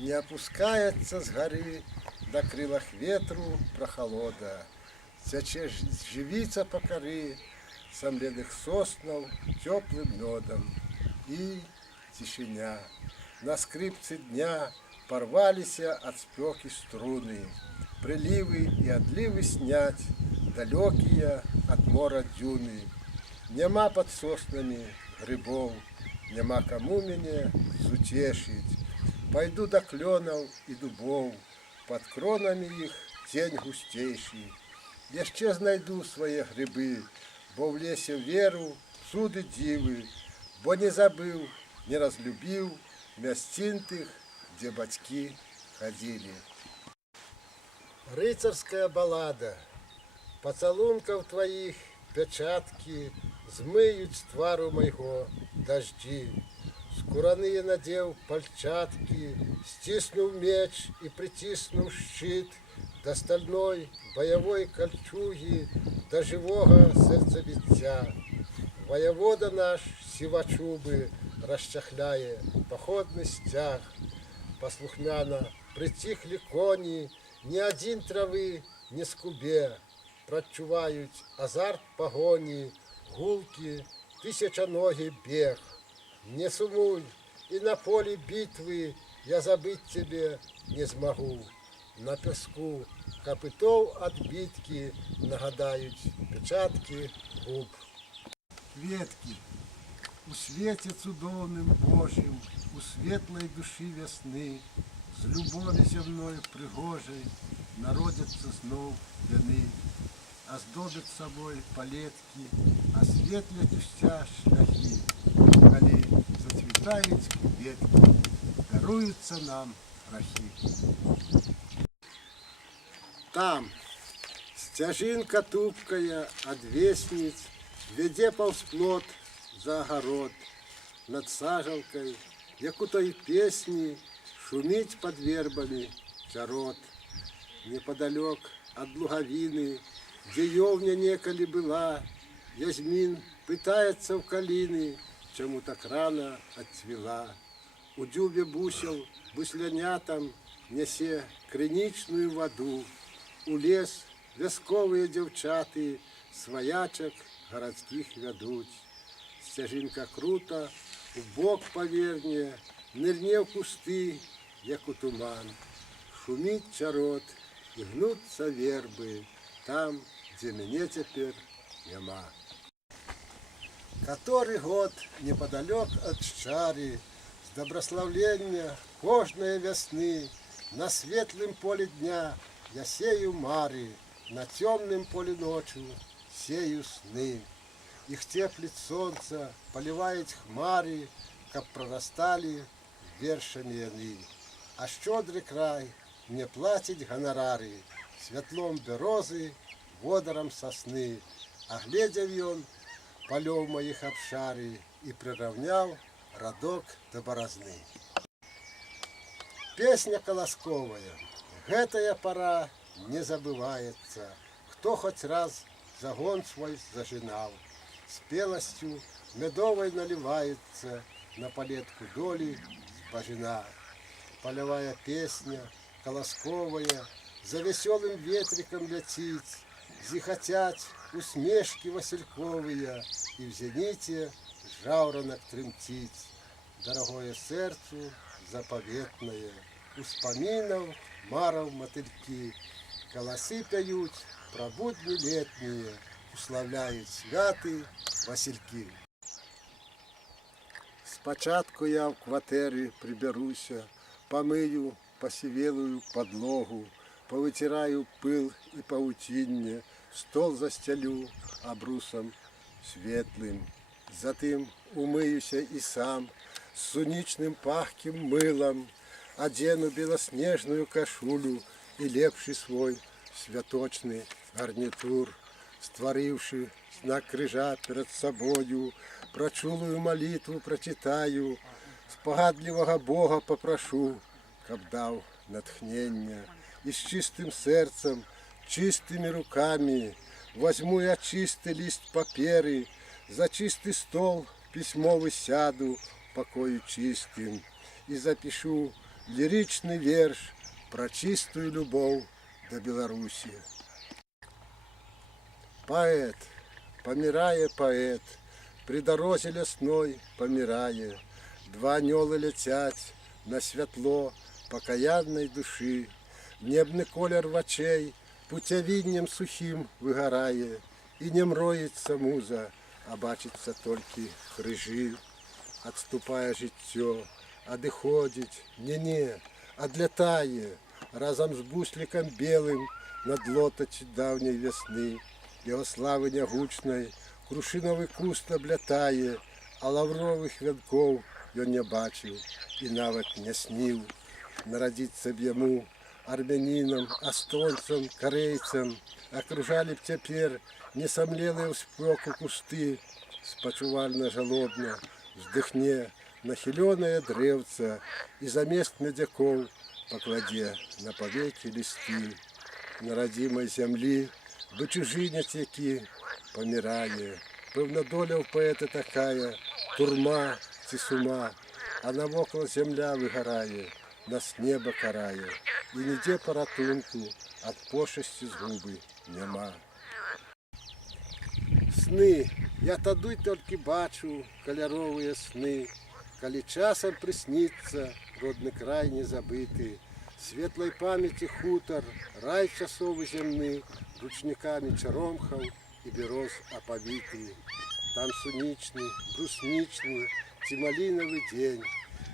не опускается с горы на крылах ветру прохолода. Тече живица по коры сомленных соснов теплым медом. И тишиня. На скрипце дня порвались от спеки струны. Приливы и отливы снять далекие от мора дюны. Нема под соснами грибов, нема кому меня зутешить. Пойду до кленов и дубов, под кронами их тень густейший. Еще знайду свои грибы, бо в лесе веру, суды дивы, бо не забыл, не разлюбил мястин тых, где батьки ходили. Рыцарская баллада. Поцелунков твоих печатки змыють з твару майго дожди. Скураные надев пальчатки, стиснув меч и притиснув щит до стальной боевой кольчуги, до живого серцебиття. Воєвода наш сивачуби розчахляє походний стяг. Послухмяно притихли коні, ні один трави не скубе. Прочувають азарт погоні, гулки, тисячоногий бег. Не сумуй, и на поле битвы я забыть тебе не смогу. На песку копытов отбитки нагадают печатки губ. Ветки у свете цудовным Божьим, у светлой души весны, с любовью земной пригожей народятся снов вины, оздобят собой палетки, осветлят устя шляхи. Коли зацветают ветки, даруются нам рахи. Там стяжинка тупкая от вестниц веде ползплот за огород. Над сажалкой, як у той песни, шумить под вербами чарот. Неподалек от луговины, где ёвня неколи была, Язмин пытается в калины, чему так рано отцвела. У дюбе бусел буслянятам несе криничную воду. У лес вязковые девчаты своячек городских ведут. Стяжинка круто, в бок поверне, нырне в кусты, як у туман. Шумит чарот и гнутся вербы там, где меня теперь нема. Который год неподалек от Шчары, с добрословления кожної весны, на светлым поле дня я сею мары, на темным поле ночью сею сны. Их теплит солнце, поливает хмари, как прорастали вершами яны. А щедрый край мне платить гонорары, светлом берозы, водором сосны. А глядев он полев моих обшары и приравнял родок до борозны. Песня колосковая, гэтая пора не забывается. Кто хоть раз загон свой зажинал, спелостью медовой наливается на палетку доли божина. Полевая песня колосковая за веселым ветриком летит, зихотят усмешки васильковые, и в зените жаворонок тремтит. Дорогое сердцу заповедное, успоминов маров мотыльки, колосы поют про будни летние, уславляют святы васильки. Спочатку я в квартирі приберуся, помию посивелую подлогу, повытираю пыл и паутинне, стол застелю обрусом светлым. Затым умыюся и сам с суничным пахким мылом, одену белоснежную кашулю и лепший свой святочный гарнитур, створивший знак крыжа перед собою, прочулую молитву прочитаю, спогадливого Бога попрошу, каб дав натхнення, и с чистым сердцем, чистыми руками возьму я чистый лист паперы, за чистый стол письмовый сяду, покою чистым, и запишу ліричны верш пра чыстую любоў да Беларусі. Паэт, памірае паэт, пры дарозе лясной памірае. Два анёлы ляцяць на святло пакаяннай душы. Небны колер вачэй пуцявіннем сухім выгарае. І не мроіцца муза, а бачыцца толькі крыжы. Адступае жыццё, адыходзіць, не-не, адлятае, разам з буслікам белым над лотаці даўняй вясны. Яго славы нягучнай крушынавы куст аблятае, а лаўровых вянкоў ён не бачыў і нават не сніў. Нарадзіцца б яму армянінам, астонцам, карэйцам, акружалі б цяпер несамлелыя ў спёку кусты, спачувальна жалобна вздыхне нахілёнае дрэўца і замест медзякоў пакладзе на павекі лісты. На радзімай зямлі бы чужынец які памірае. Пэўна доля ў паэта такая, турма ці сума, а навокал зямля выгарае, нас неба карае, і нідзе паратунку ад пошасці згубы няма. Сны, я тады толькі бачу каляровыя сны, калі часам прысніцца родны край незабыты, светлай памяці хутар, рай часовы зямны, ручнікамі чаромхаў і бяроз апавіты. Там сунічны, бруснічны ці малінавы дзень,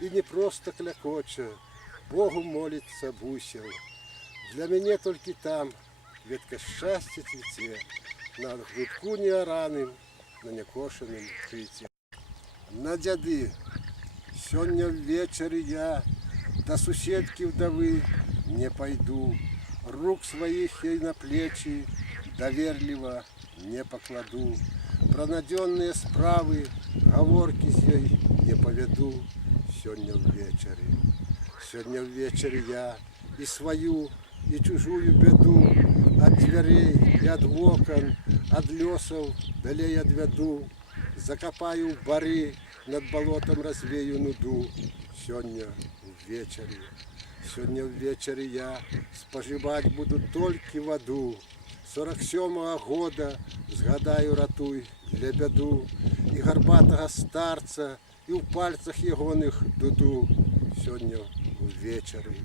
і не проста клякоча, Богу моліцца бусел. Для мяне толькі там кветка шчасця цвіце, на грудку неараным, на някошаным крыце. На дзяды, сёння ўвечары я да суседкі ўдавы не пайду, рук сваіх ёй на плечі даверліва не пакладу, пра надзённыя справы гаворкі з ёй не павяду. Сёння ўвечары, сёння ўвечары я і сваю, і чужую бяду ад дзвярэй і ад вокон, ад лёсаў далей адвяду, закапаю ў бары, над балотам развею нуду. Сёння ўвечары, сёння ўвечары я спажываць буду толькі ваду. 47-го года згадаю ратуй для бяду і гарбатага старца, і ў пальцах ягоных дуду. Сёння ўвечары,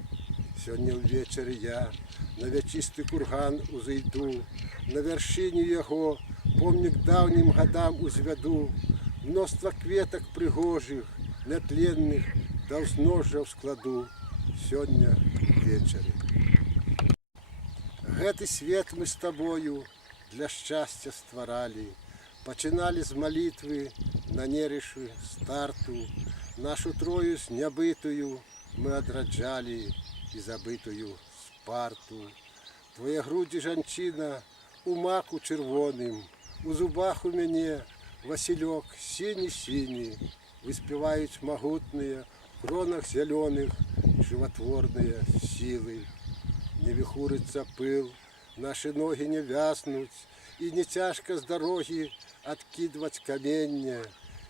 сёння ўвечары я на вячысты курган узыйду, на вяршыню яго помнік даўнім гадам узвяду, мноства кветак прыгожых, нятленных, да ўзножжаў складу. Сёння вечары. Гэты свет мы з табою для шчасця стваралі, пачыналі з малітвы на нерышы старту, нашу трою з нябытую мы адраджалі і забытую спарту. Твае грудзі, жанчына, у маку чырвоным, у зубах у мяне васілёк сіні-сіні, выспяваюць магутныя, у кронах зялёных жыватворныя сілы. Не віхурыцца пыл, нашы ногі не вязнуць, і не цяжка з дарогі адкідваць каменне.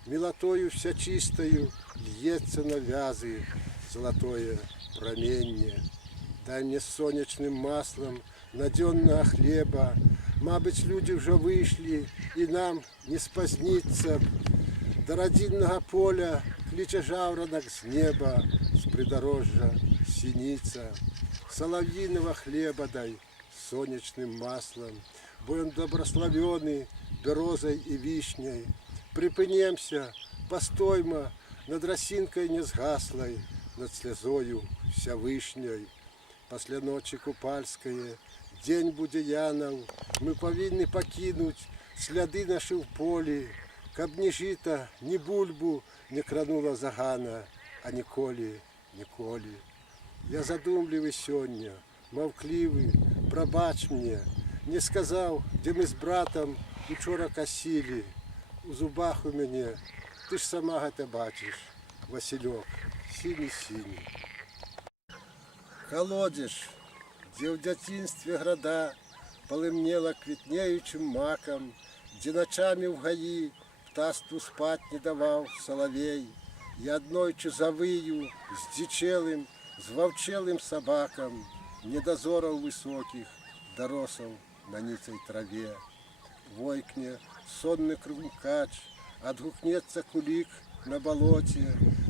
Мілатою всячыстаю льецца на вязы залатое праменне. Дай мне сонечным маслам надзённага хлеба, мабыць, людзі ўжо выйшлі, і нам не спазніцца б. Да радзіннага поля кліча жаўранак з неба, з прыдарожжа сініца. Салавінага хлеба дай сонечным маслам, бо ён добраславёны бярозай і вішняй. Прыпынемся, пастойма над расінкай нязгаслай, над слязою всявышняй. Пасля ночы купальскае, дзень будзе янаў, мы павінны пакінуць сляды нашы ў полі, каб ні жыта, ні бульбу не кранула загана, а ніколі, ніколі. Я задумлівы сёння, маўклівы, прабач мне, не сказаў, дзе мы з братам учора касілі. У зубах у мяне, ты ж сама гэта бачыш, васілёк, сіні-сіні. Калодзеж, дзе ў дзяцінстве града палымнела квітнеючым макам, дзе начамі ў гаі птаству спаць не даваў салавей. Я аднойчы завыю здзічэлым, зваўчэлым сабакам, недазораў высокіх, даросаў на ніцай траве. Войкне сонны крумкач, адгукнецца кулік на балоце,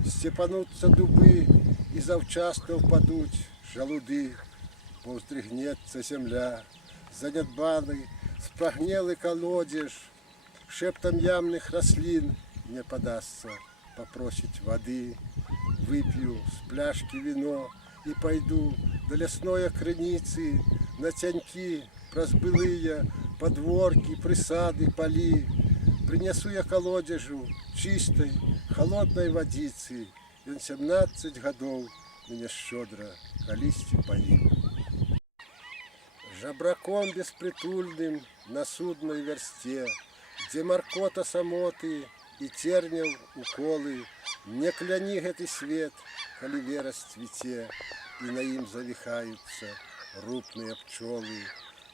сцепануцца дубы і заўчасна ўпадуць жалуды, бо ўздрыгнецца зямля, занядбаны, спрагнелы калодзеж, шэптам ямных раслін не падасца папросіць вады. Вып'ю з пляшкі віно і пайду да лясной крыніцы, на цянькі праз былыя падворкі, прысады, палі. Прынясу я калодзежу чыстай, халоднай вадзіцы. Ён 17 гадоў мяне шчодра калісьці паіў. Жабраком беспрытульным на суднай вярсце, дзе маркота самоты і церняў уколы, не кляні гэты свет, калі вера цвіце, і на ім завіхаюцца рупныя пчолы.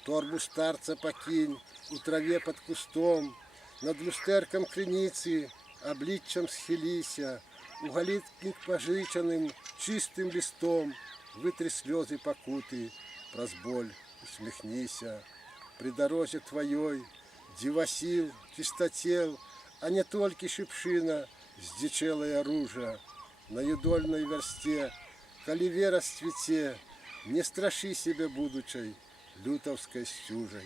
Торбу старца пакінь у траве пад кустом, над люстэркам крыніцы абліччам схіліся, у галітнік пажычаным чыстым лістом вытры слёзы пакуты, праз боль усміхніся. Пры дарозе тваёй дзівасіл, чыстацел, а не толькі шыпшына, здзічэлая ружа. На юдольнай вярсце, калі вера цвіце, не страшы себе будучай лютаўскай сцюжай.